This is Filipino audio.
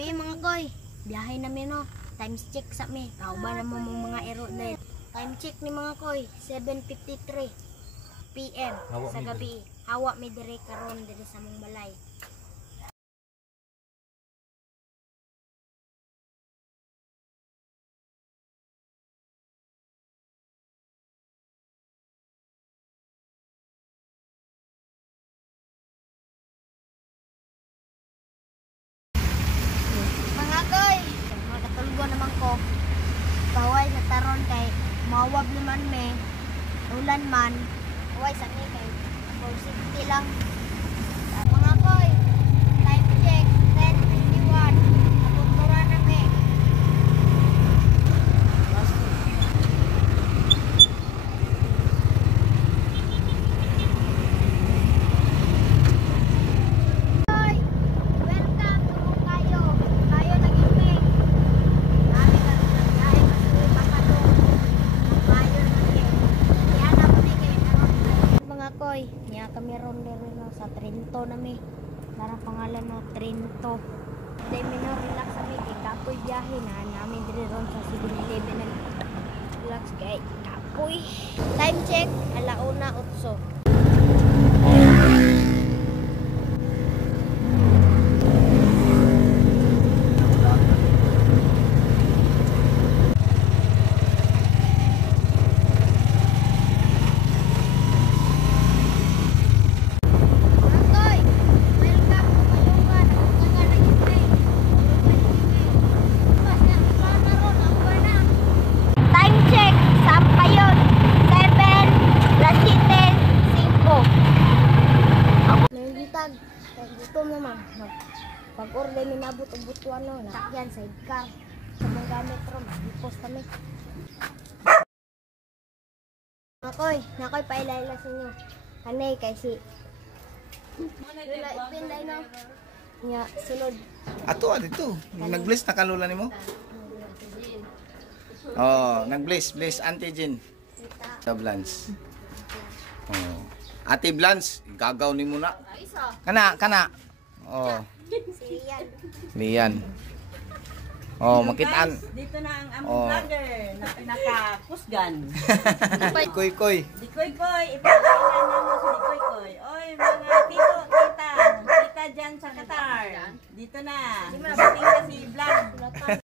Gabi mga koy. Biyahe namin no. Times check sa mi. Kauban naman mong mga ero dahil. Time check ni mga koy. 7:53 PM sa gabi. Hawa mi dire karon dire sa mong balay. Mga koy, makatulgo naman ko. Baway sa taron kay mawab naman me. Ulan man. Baway sa ni kay for safety lang. Mga koy, time check 10:51. Napuntura na me. Koy, welcome to kayo. Kayo nag-imig. Dami ka rin ng biyahe kasi papalo. Kayo nag-imig. Yan ako ni kayo naroon. Mga koy, niya kami ron rin no, sa Trento nami. Parang pangalan no, Trento. Dahil mi no, relax kami kay kapoy biyahe na namin diri ron sa 7-Eleven na relax kay kapoy. Time check, 1:08. Time check, sampayon, 7:07:05. Nangitag, kay gutom naman. Pag-order ni nabot ang butuan no, nakakyan sidecar. Sa mga gamit ron, ipos kami. Nakoy pailayla sa inyo. Kanay kay si Lula ipinday no. Nya sunod. Ato dito. Nag-bless na kalula nimo? Oh, nag-bless Auntie Jean. Sa Blans. Oh. Ate Blans, gagaw nimo na. Kana. Oh, Si Ian. Lian. Oh, makitaan. Dito na ang among vlogger na pinaka-kusgan. Koy. Di koy, ipakailan niya mo si Di koy. Oy, mga tito, tita dyan sa Qatar. Dito na. Dumating na si vlog.